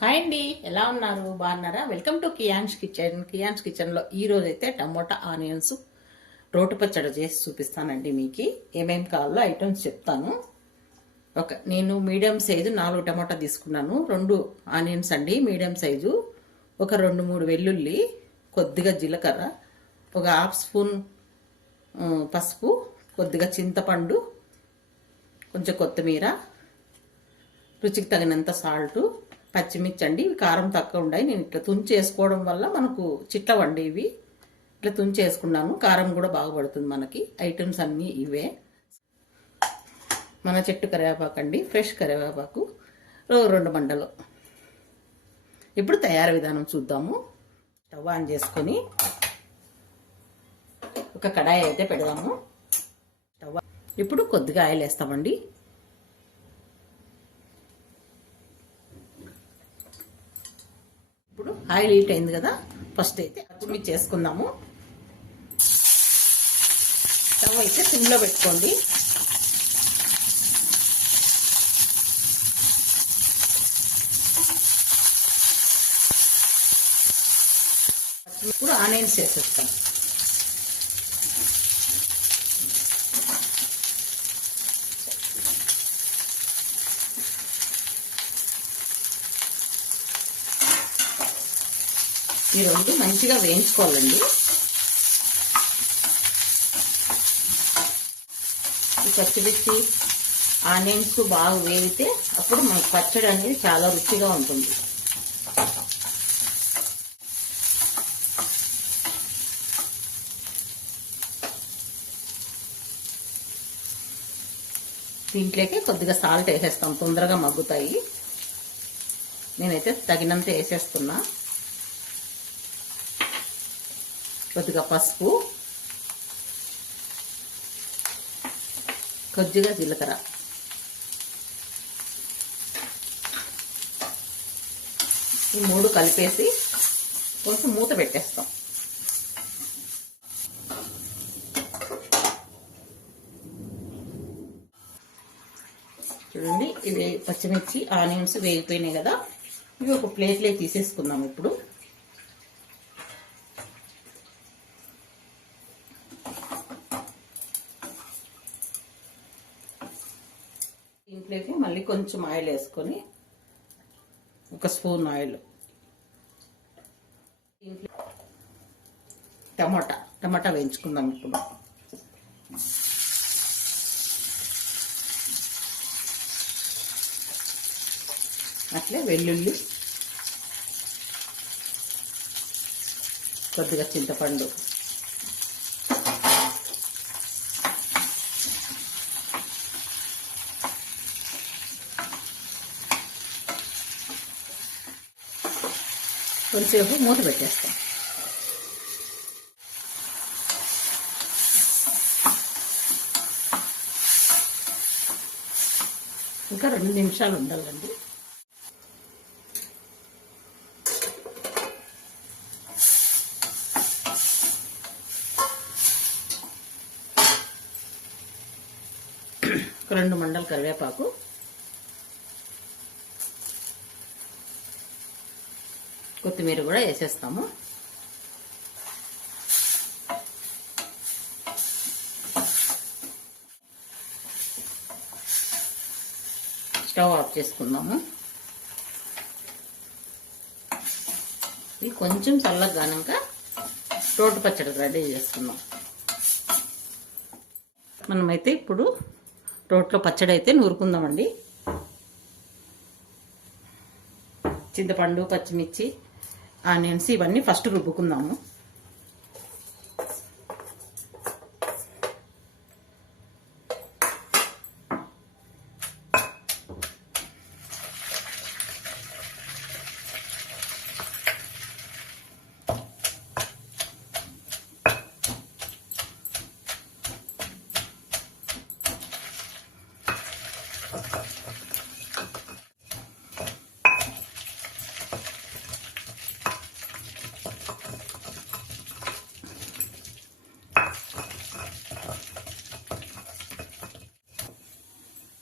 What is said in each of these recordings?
Hi అండి, ఎలా ఉన్నారు? బాగున్నారా? వెల్కమ్ టు కియాన్స్ కిచెన్లో ఈరోజు అయితే టమోటా ఆనియన్స్ రోటి పచ్చడి చేసి చూపిస్తానండి. మీకు ఏమేమి కావాలో ఐటమ్స్ చెప్తాను. నేను మీడియం సైజు 4 టమోటా తీసుకున్నాను. 2 ఆనియన్స్ అండి మీడియం సైజు, ఒక 2-3 వెల్లుల్లి, కొద్దిగా జీలకర్ర, ఒక హాఫ్ స్పూన్ పసుపు, కొద్దిగా చింతపండు, కొంచెం కొత్తిమీర, రుచికి తగినంత సాల్టు, పచ్చిమిర్చి అండి. ఇవి కారం తక్కువ ఉన్నాయి. నేను ఇట్లా తుంచి వేసుకోవడం వల్ల మనకు చిట్టవండి. ఇవి ఇట్లా తుంచి వేసుకున్నాను. కారం కూడా బాగుపడుతుంది మనకి. ఐటమ్స్ అన్నీ ఇవే. మన చెట్టు కరివేపాకు అండి, ఫ్రెష్ కరివేపాకు 2 మండలు. ఇప్పుడు తయారీ విధానం చూద్దాము. స్టవ్ ఆన్ చేసుకొని ఒక కడాయి అయితే పెడదాము. ఇప్పుడు కొద్దిగా ఆయిల్ వేస్తామండి. ఇప్పుడు ఆయిల్ హీట్ అయింది కదా, ఫస్ట్ అయితే పచ్చిమిర్చి చేసుకుందాము. స్టవ్ అయితే సిమ్లో పెట్టుకోండి. ఇప్పుడు ఆనియన్స్ వేసేస్తాం. ఈ రెండు మంచిగా వేయించుకోవాలండి. ఈ పచ్చిమిర్చి ఆనియన్స్ బాగా వేగితే అప్పుడు మనకి పచ్చడి అనేది చాలా రుచిగా ఉంటుంది. దీంట్లోకి కొద్దిగా సాల్ట్ వేసేస్తాం, తొందరగా మగ్గుతాయి. నేనైతే తగినంత వేసేస్తున్నా. కొద్దిగా పసుపు, కొద్దిగా జీలకర్ర, ఈ 3 కలిపేసి కొంచెం మూత పెట్టేస్తాం. చూడండి, ఇవి పచ్చిమిర్చి ఆనియన్స్ వేగిపోయినాయి కదా. ఇవి ఒక ప్లేట్లో తీసేసుకుందాం. ఇప్పుడు దీంట్లోకి మళ్ళీ కొంచెం ఆయిల్ వేసుకొని, ఒక స్పూన్ ఆయిల్, టమాటా వేయించుకుందాం. ఇప్పుడు అట్లే వెల్లుల్లి, కొద్దిగా చింతపండు, కొంచెంసేపు మూత పెట్టేస్తాం. ఇంకా 2 నిమిషాలు ఉండాలండి. ఒక 2 మండలు కరివేపాకు, కొత్తిమీర కూడా వేసేస్తాము. స్టవ్ ఆఫ్ చేసుకుందాము. ఇది కొంచెం చల్లగానాక రోటి పచ్చడి రెడీ చేసుకుందాం. మనమైతే ఇప్పుడు రోట్లో పచ్చడి అయితే నూరుకుందామండి. చింతపండు, పచ్చిమిర్చి, ఆనియన్స్ ఇవన్నీ ఫస్ట్ రుబ్బుకుందాము.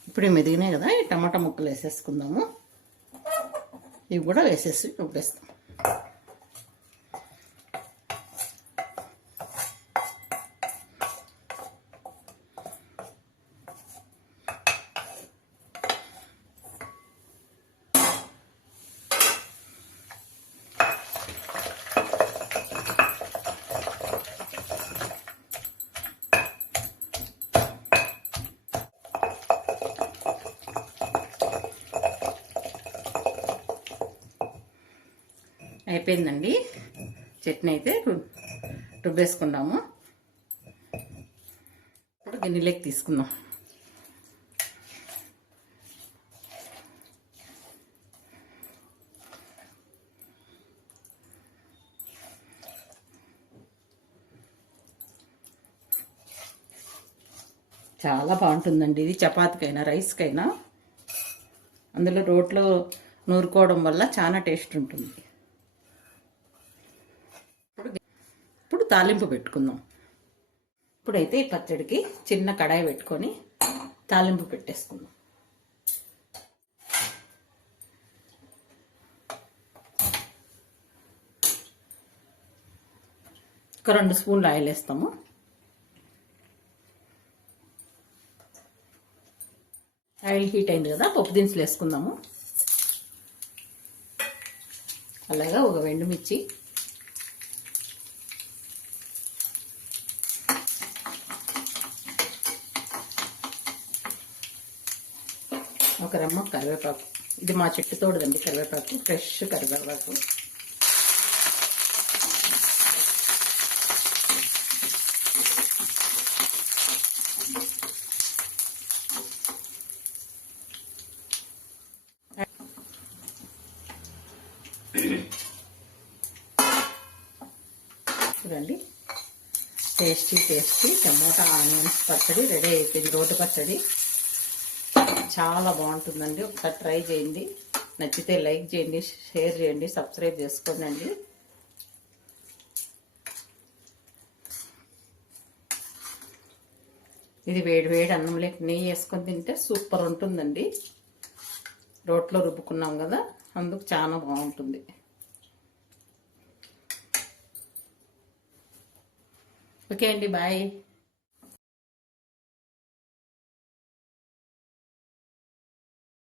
ఇప్పుడు మెదిగినాయి కదా, ఈ టమాటా ముక్కలు వేసేసుకుందాము. ఇవి కూడా వేసేసి రుబ్బేస్తాం. అయిపోయిందండి చట్నీ అయితే రుబ్బేసుకున్నాము. ఇప్పుడు గిన్నెలోకి తీసుకుందాం. చాలా బాగుంటుందండి ఇది, చపాతీకైనా రైస్కైనా. అందులో రోట్లో నూరుకోవడం వల్ల చాలా టేస్ట్ ఉంటుంది. ఇప్పుడు తాలింపు పెట్టుకుందాం. ఇప్పుడైతే ఈ పచ్చడికి చిన్న కడాయి పెట్టుకొని తాలింపు పెట్టేసుకుందాం. ఒక 2 స్పూన్లు ఆయిల్ వేస్తాము. ఆయిల్ హీట్ అయింది కదా, పప్పు దినుసులు వేసుకుందాము. అలాగా ఒక ఎండుమిర్చి, ఒక రెమ్మ కరివేపాకు. ఇది మా చెట్టు తోడుదండి కరివేపాకు, ఫ్రెష్ కరివేపాకు. చూడండి, టేస్టీ టమోటా ఆనియన్స్ పచ్చడి రెడీ అయిపోయింది. రోటి పచ్చడి చాలా బాగుంటుందండి. ఒకసారి ట్రై చేయండి. నచ్చితే లైక్ చేయండి, షేర్ చేయండి, సబ్స్క్రైబ్ చేసుకోండి. ఇది వేడి వేడి అన్నంలోకి నెయ్యి వేసుకొని తింటే సూపర్ ఉంటుందండి. రోట్లో రుబ్బుకున్నాం కదా, అందుకు చాలా బాగుంటుంది. ఓకే అండి, బాయ్.